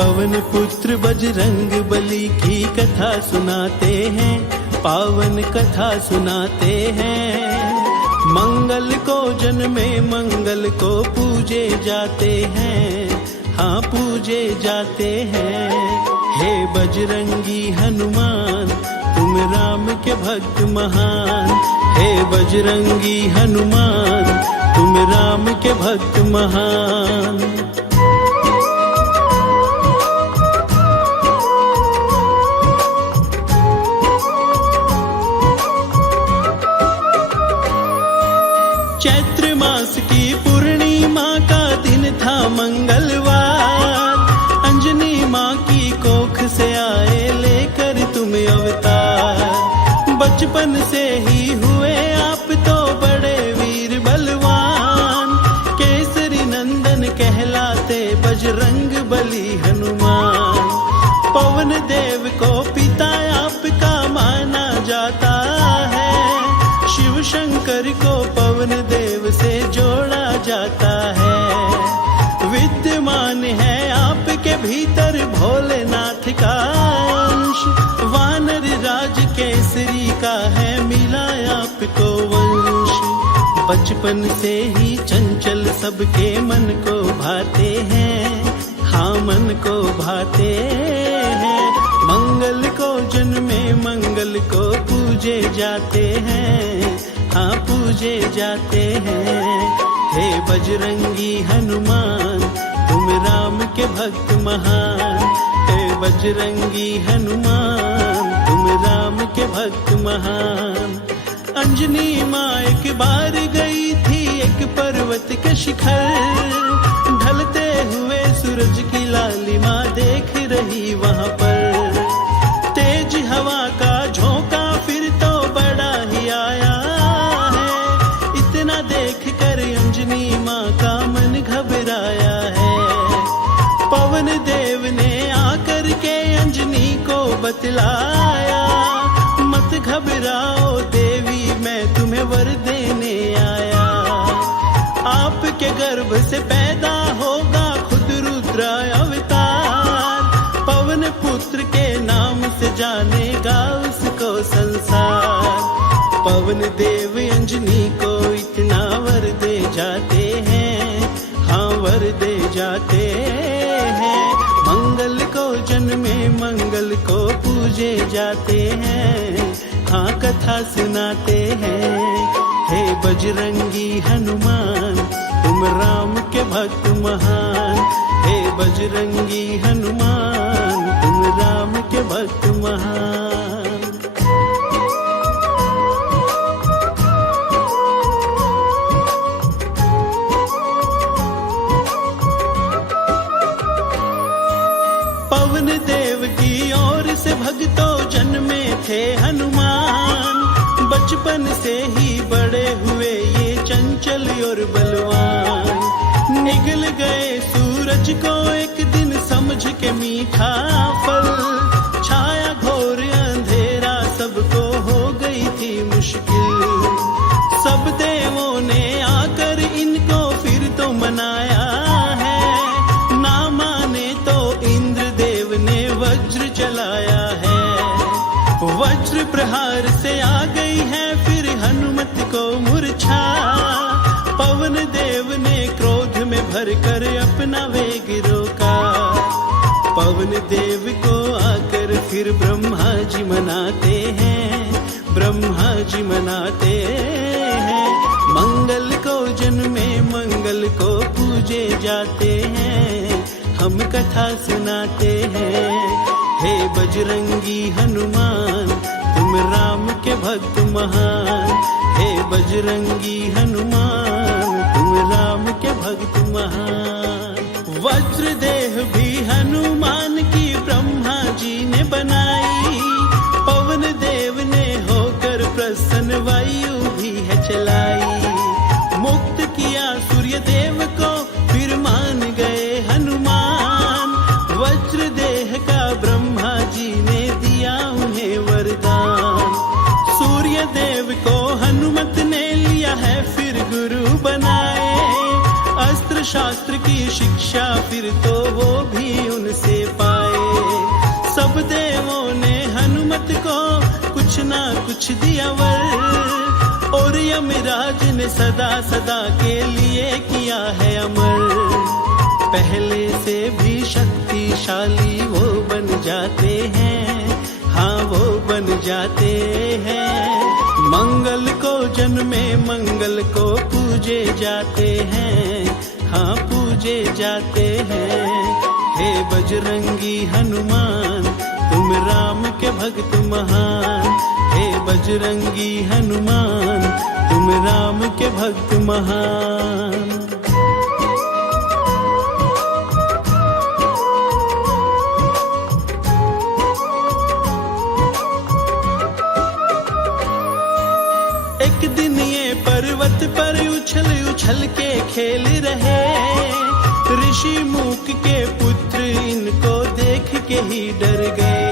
पवन पुत्र बजरंग बली की कथा सुनाते हैं, पावन कथा सुनाते हैं। मंगल को जन्मे मंगल को पूजे जाते हैं, हाँ पूजे जाते हैं। हे बजरंगी हनुमान तुम राम के भक्त महान, हे बजरंगी हनुमान तुम राम के भक्त महान। चैत्र मास की पूर्णिमा का दिन था मंगलवार, अंजनी माँ की कोख से आए लेकर तुम अवतार। बचपन से ही हुए आप तो बड़े वीर बलवान, केसरी नंदन कहलाते बजरंग बली हनुमान। पवन देव को पिता आपका माना जाता है, शिव शंकर को पवन देव से जोड़ा जाता है। विद्यमान है आपके भीतर भोलेनाथ का अंश, वानर राज केसरी का है मिला आपको वंश। बचपन से ही चंचल सबके मन को भाते हैं, हाँ मन को भाते हैं। मंगल को जन्मे मंगल को पूजे जाते हैं, हाँ पूजे जाते हैं। हे बजरंगी हनुमान तुम राम के भक्त महान, हे बजरंगी हनुमान तुम राम के भक्त महान। अंजनी माँ एक बार गई थी एक पर्वत के शिखर, ढलते हुए सूरज की लालिमा देख रही वहाँ पर। तेज हवा का झोंका फिर तो बड़ा ही आया है, इतना देख कर अंजनी माँ का मन घबराया है। पवन देव ने आकर के अंजनी को बतलाया, मत घबराओ देवी मैं तुम्हें वर देने आया। आपके गर्भ से पैदा होगा खुद रुद्र अवतार, पवन पुत्र के नाम से जानेगा उसको संसार। पवन देव अंजनी को इतना वर दे जाते हैं, हाँ वर दे जाते हैं। मंगल को जन्मे मंगल को पूजे जाते हैं, हाँ कथा सुनाते हैं। हे बजरंगी हनुमान तुम राम के भक्त महान, हे बजरंगी हनुमान तुम राम के भक्त महान। पवन देव की ओर से भक्तों जन्मे थे हनुमान, बचपन से ही बड़े हुए ये चंचल और बलवान। निगल गए सूरज को एक दिन समझ के मीठा फल, छाया घोर अंधेरा सबको हो गई थी मुश्किल। सब देवों ने आकर इनको फिर तो मनाया है, ना माने तो इंद्र देव ने वज्र चलाया है। वज्र प्रहार से आ गई है फिर हनुमत को मूर्छा, पवन देव ने क्रोध में भरकर अपना वेग रोका। पवन देव को आकर फिर ब्रह्मा जी मनाते हैं, ब्रह्मा जी मनाते हैं। मंगल को जन्मे मंगल को पूजे जाते हैं, हम कथा सुनाते हैं। हे बजरंगी हनुमान तुम राम के भक्त महान, हे बजरंगी हनुमान तुम राम के भक्त महान। वज्र देह भी हनुमान की ब्रह्मा जी ने बनाई, पवन देव ने होकर प्रसन्न वायु भी है चलाई। मुक्त किया सूर्य देव को फिर मान गए हनुमान, वज्र देह का ब्रह्मा जी ने दिया उन्हें वरदान। सूर्य देव को हनुमत ने लिया है फिर गुरु बनाए, अस्त्र शास्त्र की शिक्षा फिर तो वो भी उनसे सब देवों ने हनुमत को कुछ ना कुछ दिया वर, और यमराज ने सदा सदा के लिए किया है अमर। पहले से भी शक्तिशाली वो बन जाते हैं, हाँ वो बन जाते हैं। मंगल को जन्मे मंगल को पूजे जाते हैं, हाँ पूजे जाते हैं। हे बजरंगी हनुमान तुम राम के भक्त महान, हे बजरंगी हनुमान तुम राम के भक्त महान। एक दिन ये पर्वत पर उछल उछल के खेल रहे, ऋषि मूक के पुत्र इनको देख के ही डर गए।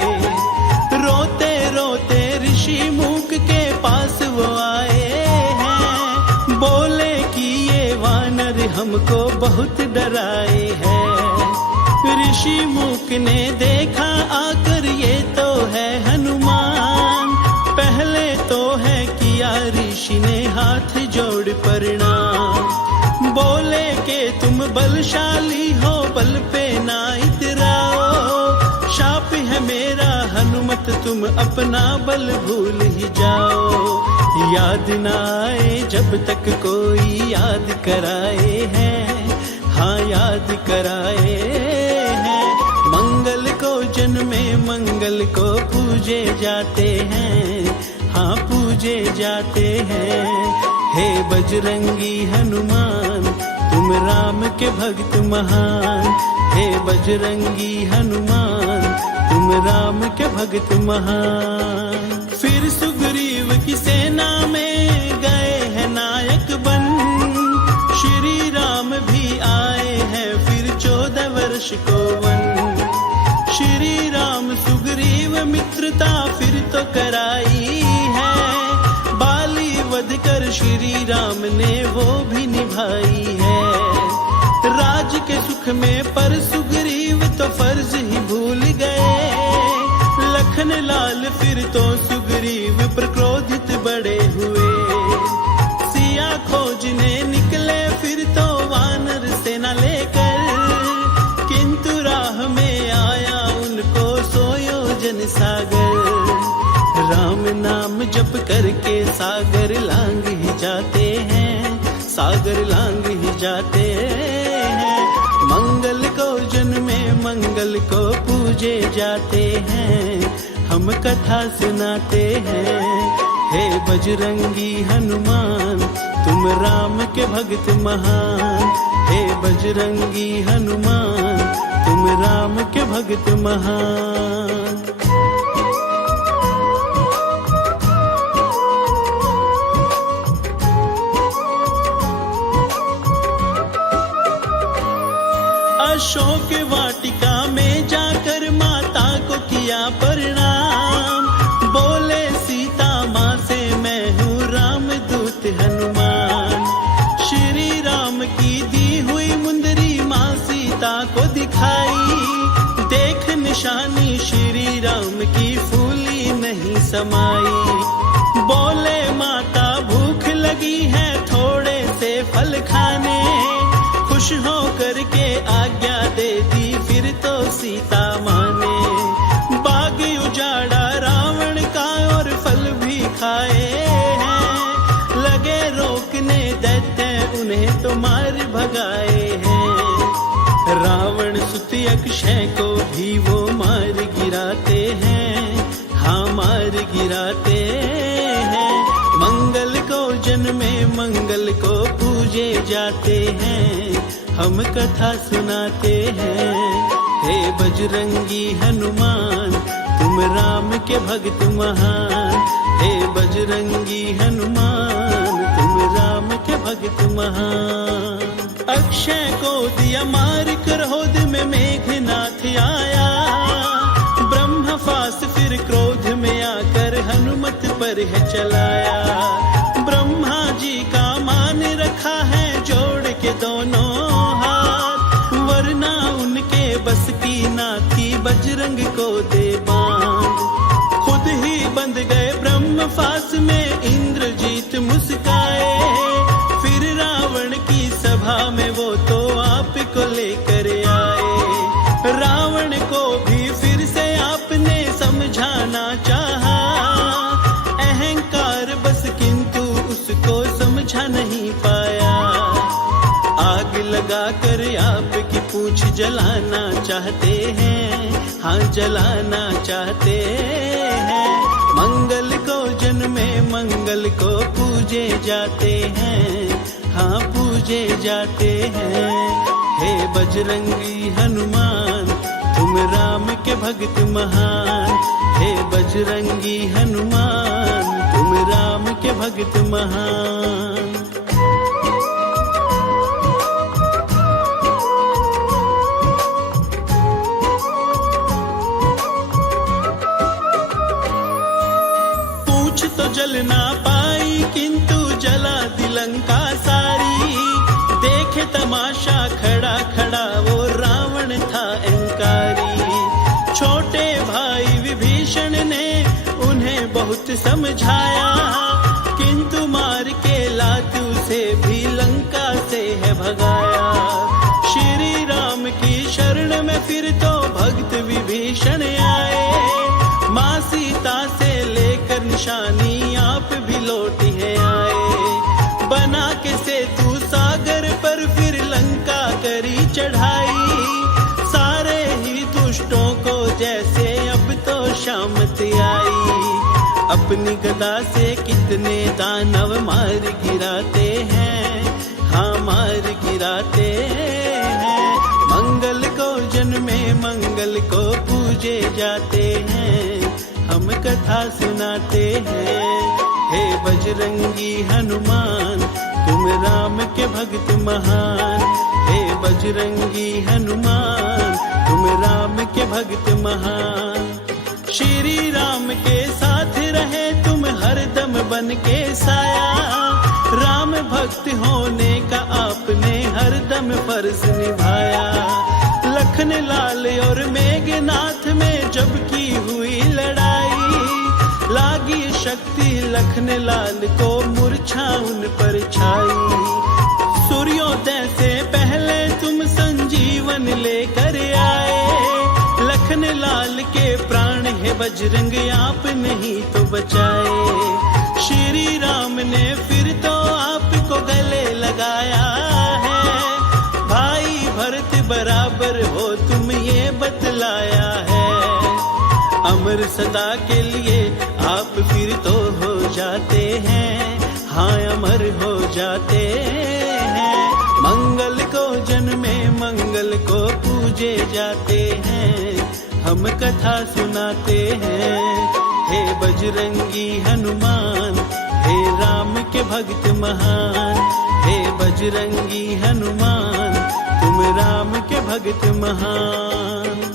रोते रोते ऋषि मूक के पास वो आए हैं, बोले कि ये वानर हमको बहुत डराए हैं। ऋषि मूक ने देखा आकर ये तो है हनुमान, पहले तो है किया ऋषि ने हाथ जोड़ प्रणाम। बोले के तुम बलशाली हो, बल पे ना इतराओ, शाप है मेरा हनुमत तुम अपना बल भूल ही जाओ। याद ना आए जब तक कोई याद कराए हैं, हाँ याद कराए हैं। मंगल को जन्मे मंगल को पूजे जाते हैं, हाँ पूजे जाते हैं। हे बजरंगी हनुमान तुम राम के भक्त महान, हे बजरंगी हनुमान तुम राम के भक्त महान। फिर सुग्रीव की सेना में गए हैं नायक बन, श्री राम भी आए हैं फिर 14 वर्ष को वन। श्री राम सुग्रीव मित्रता फिर तो कराई है, बाली वध कर श्री राम ने वो भी निभाई है। राज के सुख में पर सुग्रीव तो फर्ज ही भूल गए, लखन लाल फिर तो सुग्रीव पर क्रोधित बड़े हुए। सिया खोजने निकले फिर तो वानर सेना लेकर, किंतु राह में आया उनको सोयोजन सागर। राम नाम जप करके सागर लांग ही जाते हैं, सागर लांग ही जाते हैं। मंगल को जन्मे मंगल को पूजे जाते हैं, हम कथा सुनाते हैं। हे बजरंगी हनुमान तुम राम के भक्त महान, हे बजरंगी हनुमान तुम राम के भक्त महान। अशोक वाटिका में जाकर माता को किया प्रणाम, बोले सीता माँ से मैं हूँ रामदूत हनुमान। श्री राम की दी हुई मुंदरी माँ सीता को दिखाई, देख निशानी श्री राम की फूली नहीं समाई। बोले माता भूख लगी है थोड़े से फल खाने, खुश हो करके आज्ञा दे दी फिर तो सीता माने। बाग उजाड़ा रावण का और फल भी खाए हैं, लगे रोकने दैत्य उन्हें तो मार भगाए हैं। रावण सुत अक्षय को भी वो मार गिराते हैं, हाँ मार गिराते हैं। मंगल को जन्मे मंगल को पूजे जाते हैं, हम कथा सुनाते हैं। हे बजरंगी हनुमान तुम राम के भक्त महान, हे बजरंगी हनुमान तुम राम के भक्त महान। अक्षय को दिया मार क्रोध में मेघनाथ आया, ब्रह्मफास फिर क्रोध में आकर हनुमत पर है चलाया। ब्रह्मा जी का मान रखा है जोड़ के दोनों हाथ, वरना उनके बस की ना थी बजरंग को दे। जलाना चाहते हैं, हाँ जलाना चाहते हैं। मंगल को जन्मे मंगल को पूजे जाते हैं, हाँ पूजे जाते हैं। हे बजरंगी हनुमान तुम राम के भक्त महान, हे बजरंगी हनुमान तुम राम के भक्त महान। पूछ तो जल ना पाई किंतु जला दी लंका सारी। देखे तमाशा खड़ा खड़ा वो रावण था अहंकारी। छोटे भाई विभीषण ने उन्हें बहुत समझाया, किंतु मार के लातू से भी लंका से है भगाया। श्री राम की शरण में फिर तो भक्त विभीषण आए। माँ सीता से लेकर निशानी आप भी लौट है आए। बना के सेतु सागर पर फिर लंका करी चढ़ाई। सारे ही दुष्टों को जैसे अब तो शामत आई। अपनी गदा से कितने दानव मार गिराते हैं, हाँ मार गिराते हैं। मंगल को जन्मे मंगल को पूजे जाते हैं, हम कथा सुनाते हैं। हे बजरंगी हनुमान तुम राम के भक्त महान, हे बजरंगी हनुमान तुम राम के भक्त महान। श्री राम के साथ रहे तुम हरदम बन के साया। राम भक्त होने का आपने हरदम फर्ज निभाया। लखन लाल और मेघनाथ में जब की हुई लड़ाई। लागी शक्ति लखन लाल को मूर्छा उन पर छाई। सूर्योदय से पहले तुम संजीवन लेकर आए। लखन लाल के प्राण है बजरंग आप नहीं तो बचाए। श्री राम ने फिर तो आपको गले लगाया है। भाई भरत बराबर हो तुम ये बतलाया है। अमर सदा के लिए आप फिर तो हो जाते हैं, हाँ अमर हो जाते हैं। मंगल को जन्मे मंगल को पूजे जाते हैं, हम कथा सुनाते हैं। हे बजरंगी हनुमान हे राम के भक्त महान, हे बजरंगी हनुमान तुम राम के भक्त महान।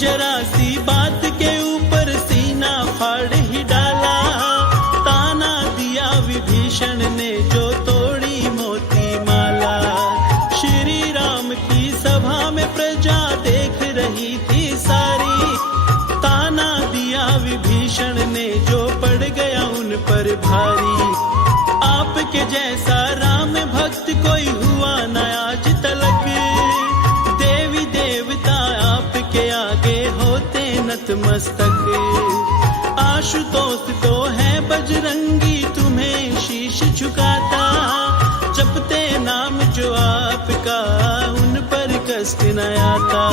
जरा सी बात के ऊपर सीना फाड़ ही डाला। ताना दिया विभीषण ने जो तोड़ी मोती माला। श्री राम की सभा में प्रजा देख रही थी सारी। ताना दिया विभीषण ने जो पड़ गया उन पर भारी। आपके जैसा राम भक्त कोई हुआ न आज तलक। देवी देवता आपके आगे होते नतमस्तक। आशुतोष तो है बजरंगी तुम्हें शीश झुकाता। जपते नाम जो आपका उन पर कष्ट न आता।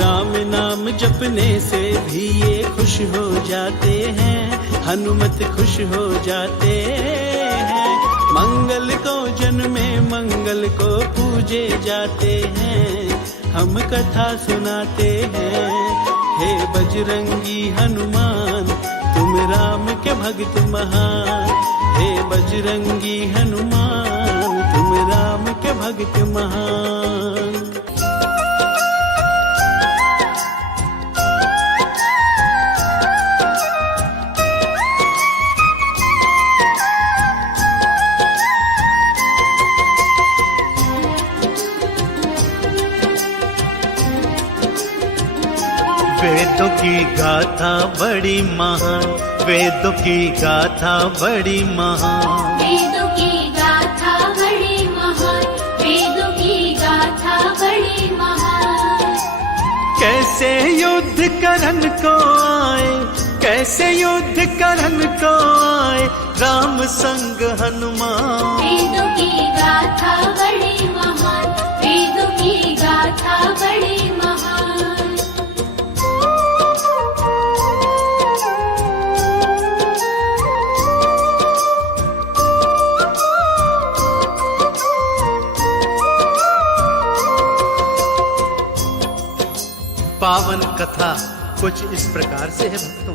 राम नाम जपने से भी ये खुश हो जाते हैं, हनुमत खुश हो जाते हैं। मंगल को जन्मे मंगल को पूजे जाते हैं, हम कथा सुनाते हैं। हे बजरंगी हनुमान तुम राम के भक्त महान, हे बजरंगी हनुमान तुम राम के भक्त महान। वेदों की गाथा बड़ी महान, वेदों की गाथा बड़ी महान। वेदों की गाथा बड़ी महान, वेदों की गाथा बड़ी महान। कैसे युद्ध करन को आए, कैसे युद्ध करन को आए राम संग हनुमान। वेदों की गाथा बड़ी महान, वेदों की गाथा बड़ी महान। पावन कथा कुछ इस प्रकार से है भक्तों।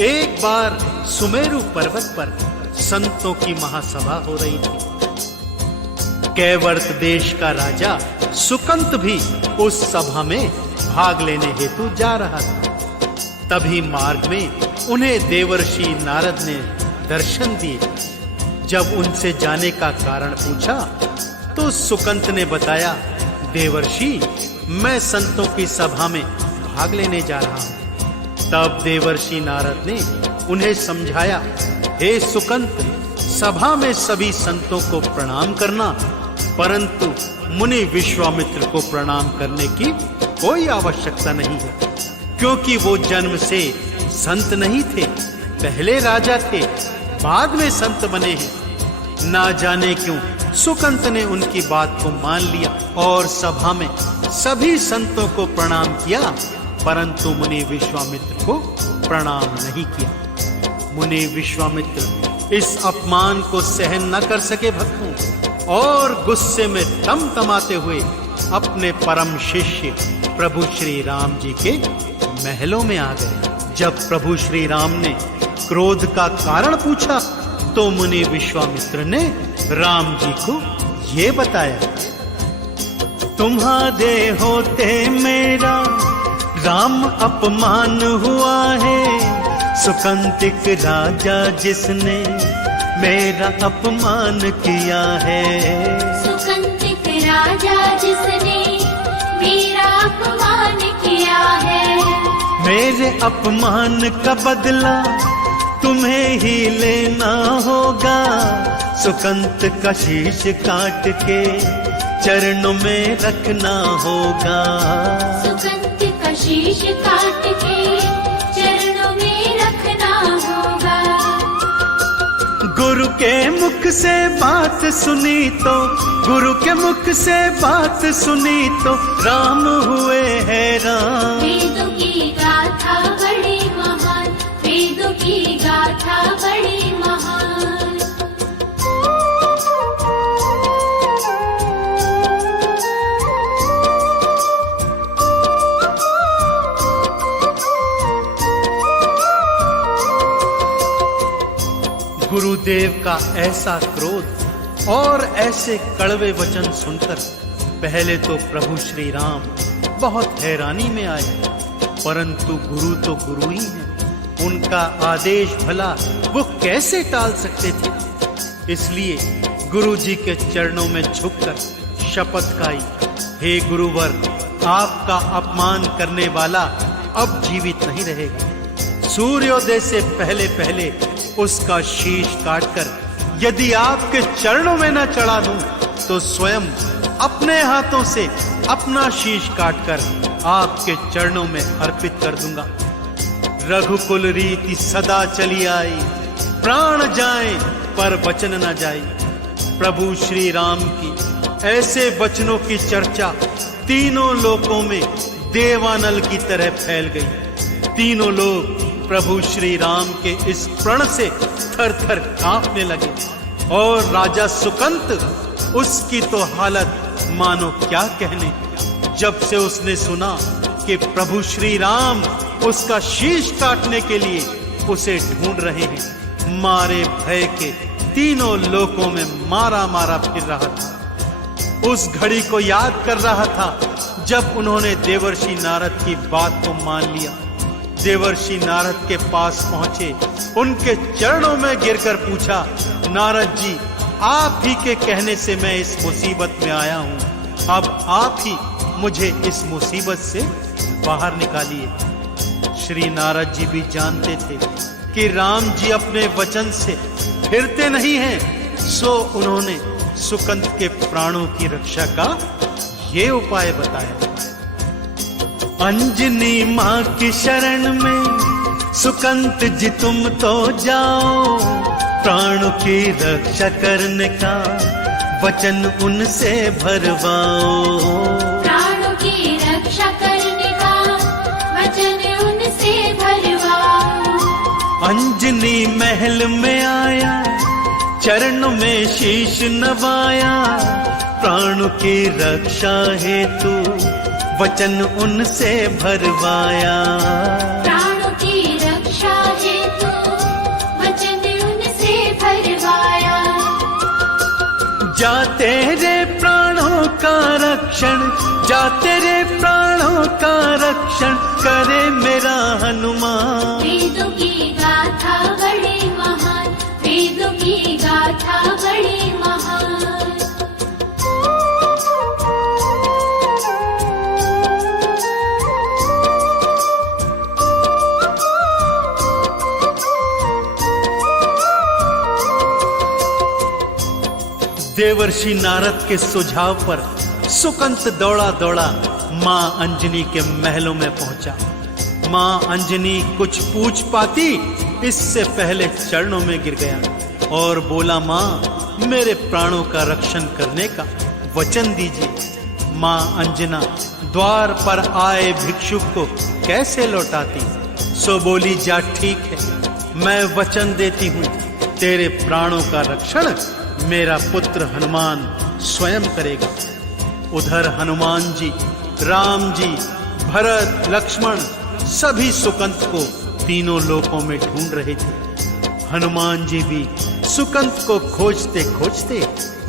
एक बार सुमेरु पर्वत पर संतों की महासभा हो रही थी। कैवर्त देश का राजा सुकंत भी उस सभा में भाग लेने हेतु जा रहा था। तभी मार्ग में उन्हें देवर्षि नारद ने दर्शन दिए। जब उनसे जाने का कारण पूछा तो सुकंत ने बताया, देवर्षि मैं संतों की सभा में भाग लेने जा रहा हूं। तब देवर्षि नारद ने उन्हें समझाया, हे सुकंत, सभा में सभी संतों को प्रणाम करना, परंतु मुनि विश्वामित्र को प्रणाम करने की कोई आवश्यकता नहीं है, क्योंकि वो जन्म से संत नहीं थे, पहले राजा थे, बाद में संत बने हैं। ना जाने क्यों सुकंत ने उनकी बात को मान लिया और सभा में सभी संतों को प्रणाम किया, परंतु मुनि विश्वामित्र को प्रणाम नहीं किया। मुनि विश्वामित्र इस अपमान को सहन न कर सके भक्तों, और गुस्से में तमतमाते हुए अपने परम शिष्य प्रभु श्री राम जी के महलों में आ गए। जब प्रभु श्री राम ने क्रोध का कारण पूछा तो मुनि विश्वामित्र ने राम जी को ये बताया, तुम्हारे होते मेरा राम अपमान हुआ है। सुकंतिक राजा जिसने मेरा अपमान किया है। सुकंतिक राजा जिसने मेरा अपमान किया है। मेरे अपमान का बदला तुम्हें ही लेना होगा। सुकंत का शीश काट के चरणों में रखना होगा। सुकंत का शीश काट के चरणों में रखना होगा। गुरु के मुख से बात सुनी तो, गुरु के मुख से बात सुनी तो राम हुए हैरान। वेदों की गाथा बड़ी महान, वेदों की गाथा बड़ी महान। गुरुदेव का ऐसा क्रोध और ऐसे कड़वे वचन सुनकर पहले तो प्रभु श्री राम बहुत हैरानी में आए, परंतु गुरु तो गुरु ही हैं, उनका आदेश भला वो कैसे टाल सकते थे। इसलिए गुरु जी के चरणों में झुककर शपथ खाई, हे गुरुवर, आपका अपमान करने वाला अब जीवित नहीं रहेगा। सूर्योदय से पहले पहले उसका शीश काटकर यदि आपके चरणों में न चढ़ा दूं तो स्वयं अपने हाथों से अपना शीश काटकर आपके चरणों में अर्पित कर दूंगा। रघुकुल रीति सदा चली आई, प्राण जाए पर वचन न जाए। प्रभु श्री राम की ऐसे वचनों की चर्चा तीनों लोकों में देवानल की तरह फैल गई। तीनों लोग प्रभु श्री राम के इस प्रण से थर थर कांपने लगे, और राजा सुकंत उसकी तो हालत मानो क्या कहने। जब से उसने सुना कि प्रभु श्री राम उसका शीश काटने के लिए उसे ढूंढ रहे हैं, मारे भय के तीनों लोकों में मारा मारा फिर रहा था। उस घड़ी को याद कर रहा था जब उन्होंने देवर्षि नारद की बात को मान लिया। देवर्षि नारद के पास पहुंचे, उनके चरणों में गिरकर पूछा, नारद जी, आप ही के कहने से मैं इस मुसीबत में आया हूं, अब आप ही मुझे इस मुसीबत से बाहर निकालिए। श्री नारद जी भी जानते थे कि राम जी अपने वचन से फिरते नहीं हैं, सो उन्होंने सुकंत के प्राणों की रक्षा का ये उपाय बताया। अंजनी माँ की शरण में सुकंत जी तुम तो जाओ, प्राणों की रक्षा करने का वचन उनसे भरवाओ। प्राणों की रक्षा करने का वचन उनसे भरवाओ। अंजनी महल में आया, चरणों में शीश नवाया, प्राणों की रक्षा हेतु वचन उनसे भरवाया। प्राणों की रक्षा हेतु वचन उनसे भरवाया। जा तेरे प्राणों का रक्षण, जा तेरे प्राणों का रक्षण करे मेरा हनुमान। वेदों की गाथा बड़ी महान, वेदों की गाथा बड़ी महान। देवर्षि नारद के सुझाव पर सुकंत दौड़ा दौड़ा मां अंजनी के महलों में पहुंचा। मां अंजनी कुछ पूछ पाती इससे पहले चरणों में गिर गया और बोला, मां मेरे प्राणों का रक्षण करने का वचन दीजिए। मां अंजना द्वार पर आए भिक्षुक को कैसे लौटाती, सो बोली, जा ठीक है, मैं वचन देती हूँ, तेरे प्राणों का रक्षण मेरा पुत्र हनुमान स्वयं करेगा। उधर हनुमान जी, राम जी, भरत, लक्ष्मण सभी सुकंत को तीनों लोकों में ढूंढ रहे थे। हनुमान जी भी सुकंत को खोजते खोजते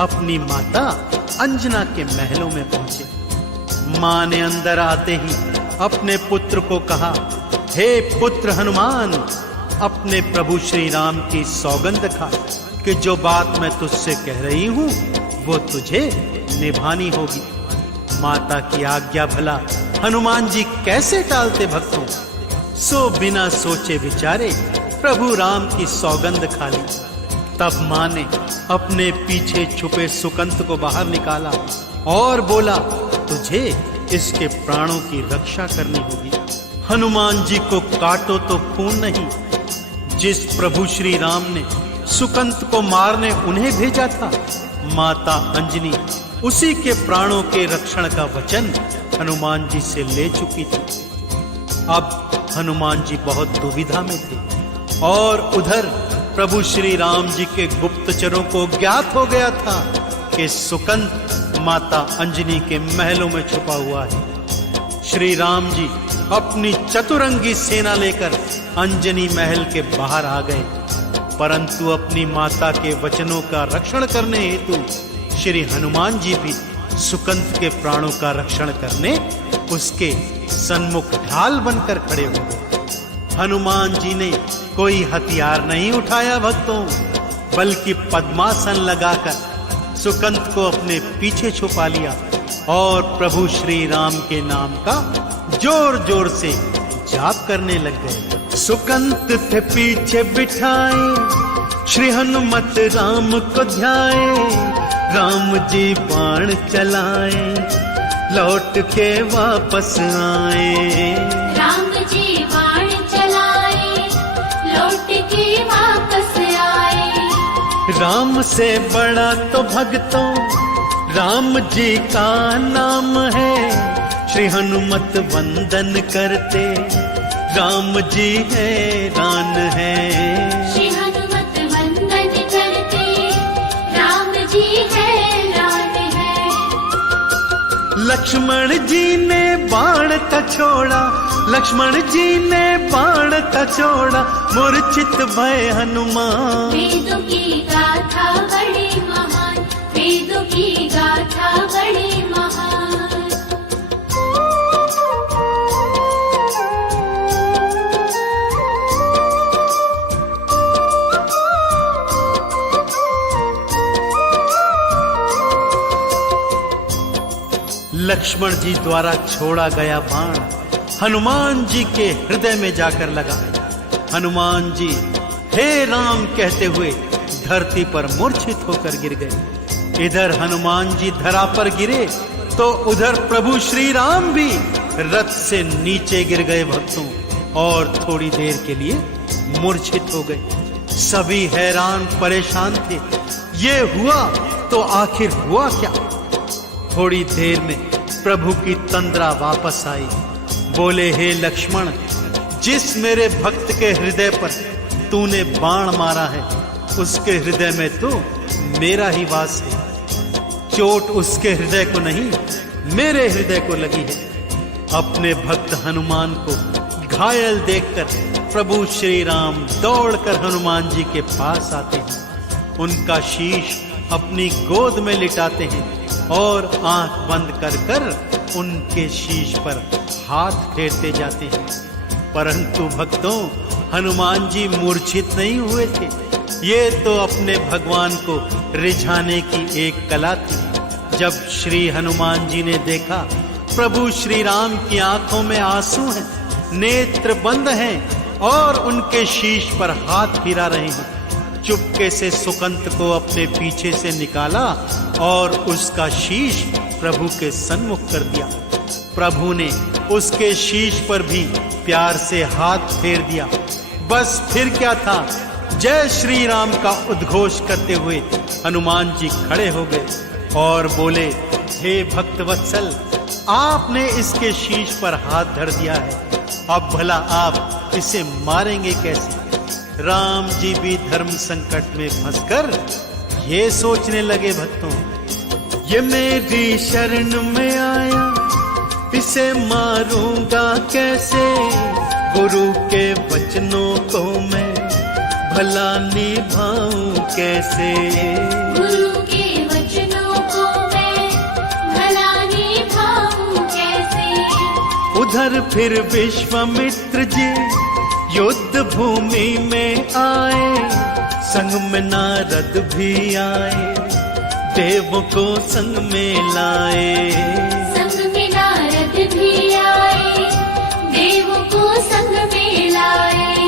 अपनी माता अंजना के महलों में पहुंचे। मां ने अंदर आते ही अपने पुत्र को कहा, हे पुत्र हनुमान, अपने प्रभु श्री राम की सौगंध खा कि जो बात मैं तुझसे कह रही हूं वो तुझे निभानी होगी। माता की आज्ञा भला हनुमान जी कैसे टालते भक्तों, सो बिना सोचे विचारे प्रभु राम की सौगंध खा ली। तब मां ने अपने पीछे छुपे सुकंत को बाहर निकाला और बोला, तुझे इसके प्राणों की रक्षा करनी होगी। हनुमान जी को काटो तो खून नहीं, जिस प्रभु श्री राम ने सुकंत को मारने उन्हें भेजा था, माता अंजनी उसी के प्राणों के रक्षण का वचन हनुमान जी से ले चुकी थी। अब हनुमान जी बहुत दुविधा में थे और उधर प्रभु श्री राम जी के गुप्तचरों को ज्ञात हो गया था कि सुकंत माता अंजनी के महलों में छुपा हुआ है। श्री राम जी अपनी चतुरंगी सेना लेकर अंजनी महल के बाहर आ गए, परंतु अपनी माता के वचनों का रक्षण करने हेतु श्री हनुमान जी भी सुकंत के प्राणों का रक्षण करने उसके सन्मुख ढाल बनकर खड़े हो गए। हनुमान जी ने कोई हथियार नहीं उठाया भक्तों, बल्कि पद्मासन लगाकर सुकंत को अपने पीछे छुपा लिया और प्रभु श्री राम के नाम का जोर जोर से जाप करने लग गए। सुकंत थे पीछे बिठाए, श्री हनुमत राम को ध्याए, राम जी बाण चलाए, लौट के वापस आए। राम जी बाण चलाए, लौट के वापस आए। राम से बड़ा तो भक्तों राम जी का नाम है, श्री हनुमत वंदन करते राम जी हैरान है। श्री हनुमत वंदन करते राम जी हैरान है। लक्ष्मण जी ने बाण का छोड़ा, लक्ष्मण जी ने बाण का छोड़ा, मूर्छित भय हनुमान। वेदों की गाथा बड़ी महान, वेदों की गाथा बड़ी महान। लक्ष्मण जी द्वारा छोड़ा गया बाण हनुमान जी के हृदय में जाकर लगा। हनुमान जी हे राम कहते हुए धरती पर मूर्छित होकर गिर गए। इधर हनुमान जी धरा पर गिरे तो उधर प्रभु श्री राम भी रथ से नीचे गिर गए भक्तों और थोड़ी देर के लिए मूर्छित हो गए। सभी हैरान परेशान थे, ये हुआ तो आखिर हुआ क्या? थोड़ी देर में प्रभु की तंद्रा वापस आई। बोले, हे लक्ष्मण, जिस मेरे भक्त के हृदय पर तूने बाण मारा है उसके हृदय में तो मेरा ही वास है। चोट उसके हृदय को नहीं, मेरे हृदय को लगी है। अपने भक्त हनुमान को घायल देखकर प्रभु श्री राम दौड़कर हनुमान जी के पास आते हैं, उनका शीश अपनी गोद में लिटाते हैं और आंख बंद कर कर उनके शीश पर हाथ फेरते जाते हैं। परंतु भक्तों, हनुमान जी मूर्छित नहीं हुए थे। ये तो अपने भगवान को रिझाने की एक कला थी। जब श्री हनुमान जी ने देखा प्रभु श्री राम की आंखों में आंसू हैं, नेत्र बंद हैं और उनके शीश पर हाथ फिरा रहे हैं, चुपके से सुकंत को अपने पीछे से निकाला और उसका शीश प्रभु के सन्मुख कर दिया। प्रभु ने उसके शीश पर भी प्यार से हाथ फेर दिया। बस फिर क्या था, जय श्री राम का उद्घोष करते हुए हनुमान जी खड़े हो गए और बोले, हे भक्त वत्सल, आपने इसके शीश पर हाथ धर दिया है, अब भला आप इसे मारेंगे कैसे? राम जी भी धर्म संकट में फंसकर ये सोचने लगे, भक्तों, ये मेरी शरण में आया, इसे मारूंगा कैसे? गुरु के वचनों को मैं भला निभाऊं कैसे? गुरु के वचनों को मैं भला निभाऊं कैसे? उधर फिर विश्वामित्र जी युद्ध भूमि में आए, संग में नारद भी आए, देवों को संग में लाए। संग में नारद भी आए, देवों को संग में लाए।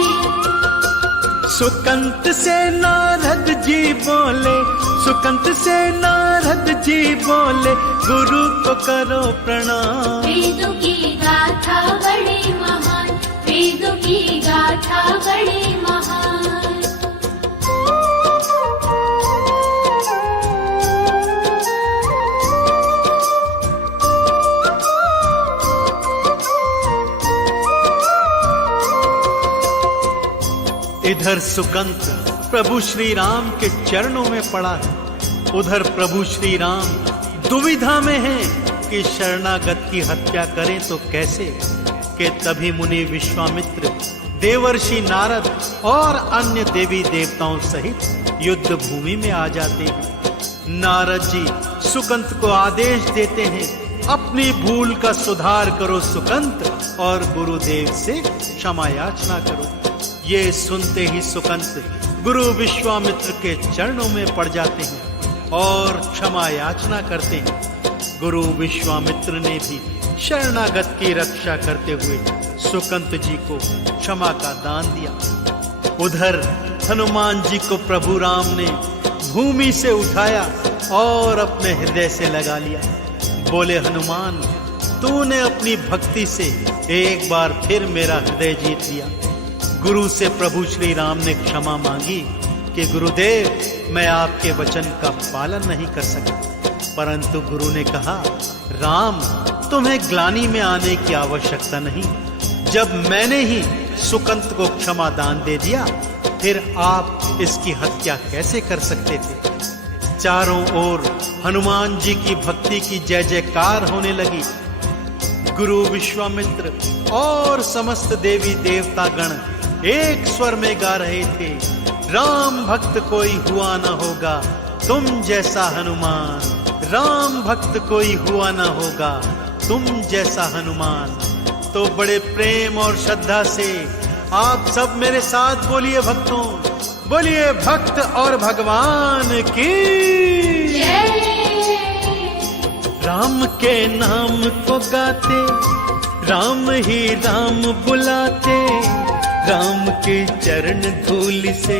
सुकंत से नारद जी बोले, सुकंत से नारद जी बोले, गुरु को करो प्रणाम। वेदों की गाथा बड़ी महान, वेदों की गाथा बड़ी महान। इधर सुकंत प्रभु श्री राम के चरणों में पड़ा है, उधर प्रभु श्री राम दुविधा में हैं कि शरणागत की हत्या करें तो कैसे? कि तभी मुनि विश्वामित्र, देवर्षि नारद और अन्य देवी देवताओं सहित युद्ध भूमि में आ जाते हैं। नारद जी सुकंत को आदेश देते हैं, अपनी भूल का सुधार करो सुकंत, और गुरुदेव से क्षमा याचना करो। ये सुनते ही सुकंत गुरु विश्वामित्र के चरणों में पड़ जाते हैं और क्षमा याचना करते हैं। गुरु विश्वामित्र ने भी शरणागत की रक्षा करते हुए सुकंत जी को क्षमा का दान दिया। उधर हनुमान जी को प्रभु राम ने भूमि से उठाया और अपने हृदय से लगा लिया। बोले, हनुमान, तूने अपनी भक्ति से एक बार फिर मेरा हृदय जीत लिया। गुरु से प्रभु श्री राम ने क्षमा मांगी कि गुरुदेव, मैं आपके वचन का पालन नहीं कर सका। परंतु गुरु ने कहा, राम, तुम्हें ग्लानि में आने की आवश्यकता नहीं। जब मैंने ही सुकंत को क्षमा दान दे दिया, फिर आप इसकी हत्या कैसे कर सकते थे? चारों ओर हनुमान जी की भक्ति की जय जयकार होने लगी। गुरु विश्वामित्र और समस्त देवी देवता गण एक स्वर में गा रहे थे, राम भक्त कोई हुआ न होगा तुम जैसा हनुमान, राम भक्त कोई हुआ न होगा तुम जैसा हनुमान। तो बड़े प्रेम और श्रद्धा से आप सब मेरे साथ बोलिए भक्तों, बोलिए भक्त और भगवान की राम के नाम को गाते, राम ही राम बुलाते, राम के चरण धूल से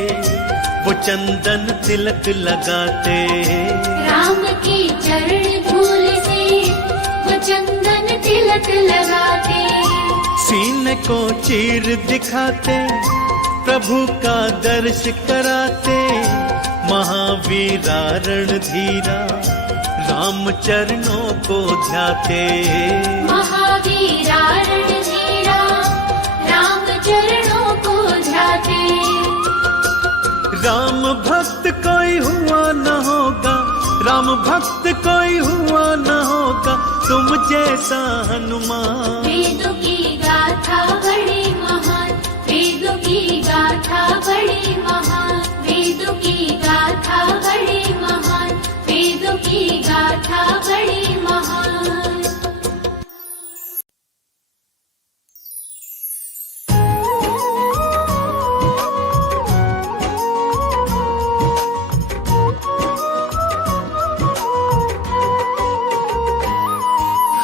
वो चंदन तिलक लगाते। राम की चरण धूल से वो चंदन तिलक लगाते, सीने को चीर दिखाते, प्रभु का दर्श कराते, महावीरा रणधीरा राम चरणों को ध्याते। महावीरा रणधीरा राम चरणों को ध्याते। राम भक्त कोई हुआ न होगा, राम भक्त कोई हुआ न होगा, तुम जैसा हनुमान। वेदों की गाथा बड़ी महान, वेदों की गाथा बड़ी महान, वेदों की गाथा बड़ी महान, वेदों की गाथा बड़ी महान।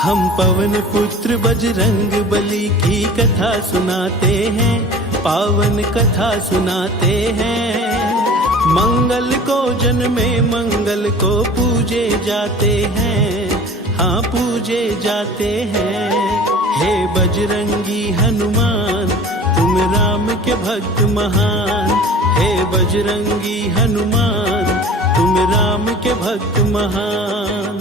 हम पवन पुत्र बजरंग बली की कथा सुनाते हैं, पावन कथा सुनाते हैं। मंगल को जन्मे मंगल को पूजे जाते हैं, हाँ पूजे जाते हैं। हे बजरंगी हनुमान तुम राम के भक्त महान, हे बजरंगी हनुमान तुम राम के भक्त महान।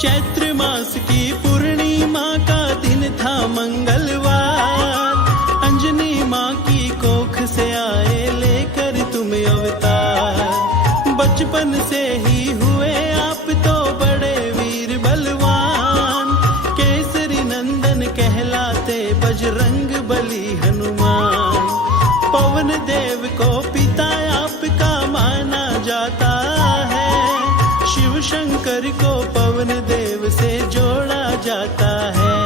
चैत्र मास की पूर्णिमा का दिन था मंगलवार, अंजनी माँ की कोख से आए लेकर तुम अवतार। बचपन से ही हुए आप तो बड़े वीर बलवान, केसरी नंदन कहलाते बजरंग बली हनुमान। पवन देव को पिता आपका माना जाता है, शिव शंकर को पवन देव से जोड़ा जाता है।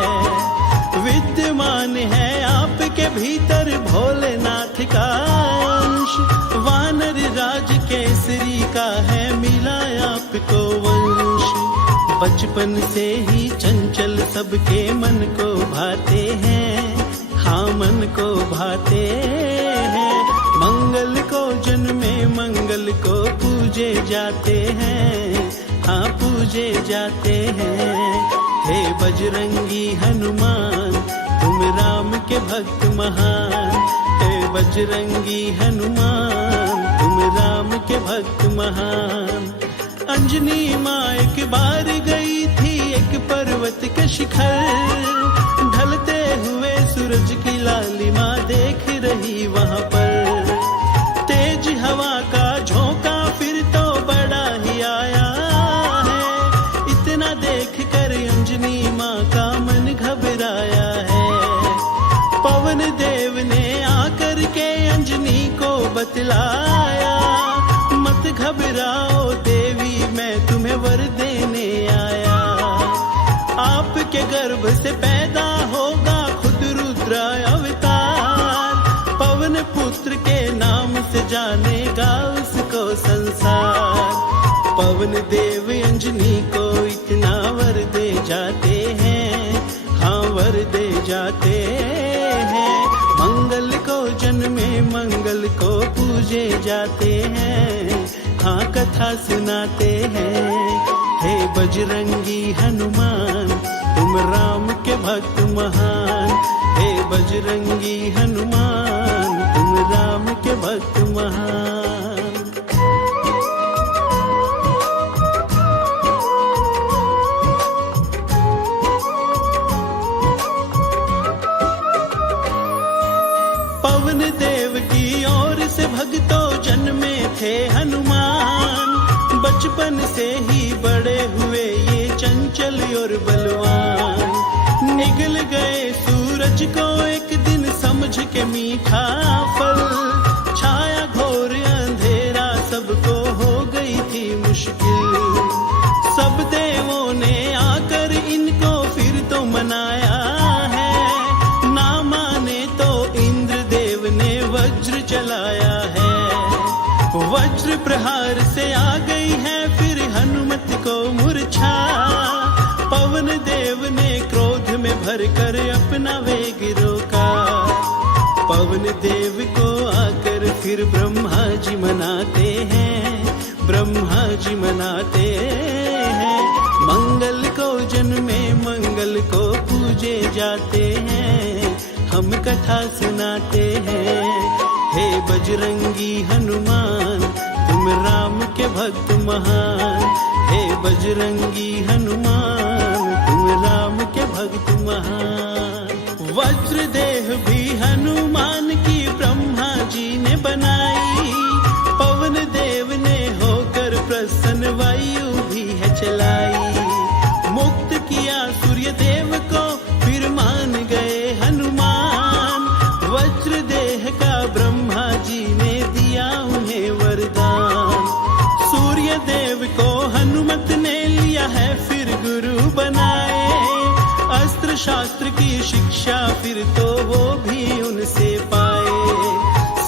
विद्यमान है आपके भीतर भोलेनाथ का अंश, वानर राज केसरी का है मिला आपको वंश। बचपन से ही चंचल सबके मन को भाते हैं, हाँ मन को भाते हैं। मंगल को जन्मे मंगल को पूजे जाते हैं, हाँ पूजे जाते हैं। हे बजरंगी हनुमान तुम राम के भक्त महान, हे बजरंगी हनुमान तुम राम के भक्त महान। अंजनी माँ एक बार गई थी एक पर्वत के शिखर, ढलते हुए सूरज की लालिमा देख रही वहाँ पर। तेज हवा का झोंका फिर तो बड़ा ही आया है, इतना देख कर अंजनी माँ का मन घबराया है। पवन देव ने आकर के अंजनी को बतलाया, मत घबराओ देवी मैं तुम्हें वर देने आया। आपके गर्भ से पैदा होगा खुद रुद्र अवतार, पवन पुत्र के नाम से जानेगा उसको संसार। पवन देव अंजनी को इतना वर दे जाते हैं, हाँ वर दे जाते हैं। मंगल को जन्मे मंगल को पूजे जाते हैं, हाँ कथा सुनाते हैं। हे बजरंगी हनुमान तुम राम के भक्त महान, हे बजरंगी हनुमान तुम राम के भक्त महान। पवन देव की ओर से भक्तों जन्मे थे हनुमान, बचपन से ही बड़े हुए ये चंचल और बलवान। निगल गए सूरज को एक दिन समझ के मीठा फल, छाया घोर अंधेरा सबको हो गई थी मुश्किल। सब देवों ने आकर इनको फिर तो मनाया है, ना माने तो इंद्र देव ने वज्र चलाया है। वज्र प्रहार से आ गई है फिर हनुमत को मूर्छा, पवन देव ने क्रोध भर कर अपना वेग रोका। पवन देव को आकर फिर ब्रह्मा जी मनाते हैं, ब्रह्मा जी मनाते हैं। मंगल को जन्मे मंगल को पूजे जाते हैं, हम कथा सुनाते हैं। हे बजरंगी हनुमान तुम राम के भक्त महान, हे बजरंगी हनुमान तुम राम के भक्त महान। वज्र देह भी हनुमान की ब्रह्मा जी ने बनाई, पवन देव ने होकर प्रसन्न वायु भी है चलाई। मुक्त किया सूर्य देव को फिर मान गए हनुमान, वज्र देह का ब्रह्मा जी ने दिया उन्हें वरदान। सूर्य देव को हनुमत ने लिया है फिर गुरु बनाए, अस्त्र शास्त्र की शिक्षा फिर तो वो भी उनसे पाए।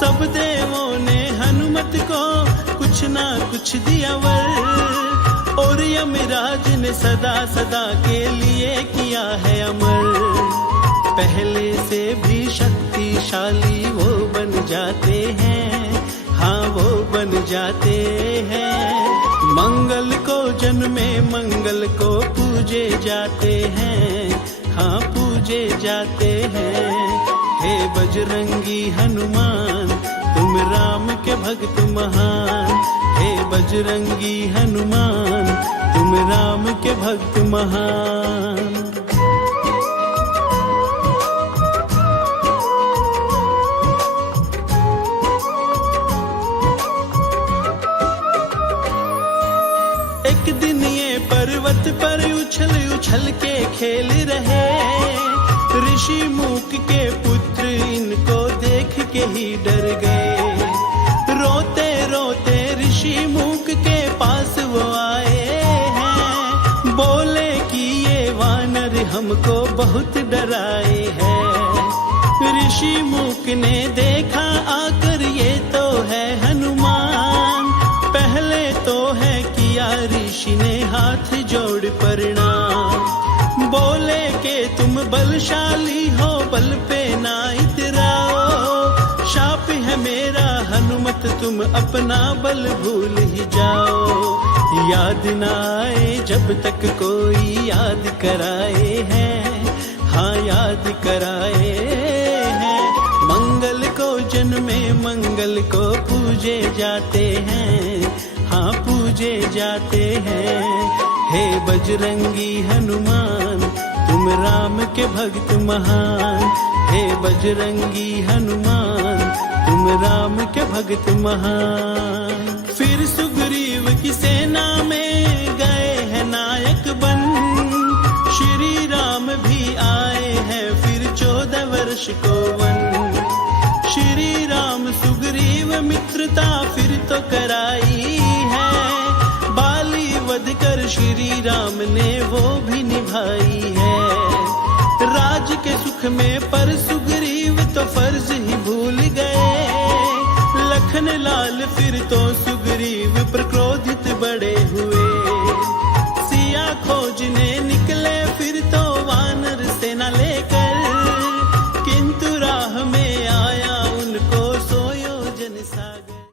सब देवों ने हनुमत को कुछ ना कुछ दिया वर, और यमराज ने सदा सदा के लिए किया है अमर। पहले से भी शक्तिशाली वो बन जाते हैं, हाँ वो बन जाते हैं। मंगल को जन्मे मंगल को पूजे जाते हैं, हाँ पूजे जाते हैं। हे बजरंगी हनुमान तुम राम के भक्त महान, हे बजरंगी हनुमान तुम राम के भक्त महान। एक दिन ये पर्वत पर उछल उछल के खेल रहे, ऋषि मूक के पुत्र इनको देख के ही डर गए। रोते रोते ऋषि मूक के पास वो आए हैं, बोले कि ये वानर हमको बहुत डराए हैं। ऋषि मूक ने देखा आकर ये तो है हनुमान, पहले तो है किया ऋषि ने हाथ जोड़ प्रणाम। बोले के तुम बलशाली हो बल पे ना इतराओ, शाप है मेरा हनुमत तुम अपना बल भूल ही जाओ। याद ना आए जब तक कोई याद कराए हैं, हाँ याद कराए हैं। मंगल को जन्मे मंगल को पूजे जाते हैं, हाँ पूजे जाते हैं। हे बजरंगी हनुमान तुम राम के भक्त महान, हे बजरंगी हनुमान तुम राम के भक्त महान। फिर सुग्रीव की सेना में गए हैं नायक बन, श्री राम भी आए हैं फिर 14 वर्ष को वन। श्री राम सुग्रीव मित्रता फिर तो कराई है, बाली वध कर श्री राम ने वो भी निभाई है। राज के सुख में पर सुग्रीव तो फर्ज ही भूल गए, लखन लाल फिर तो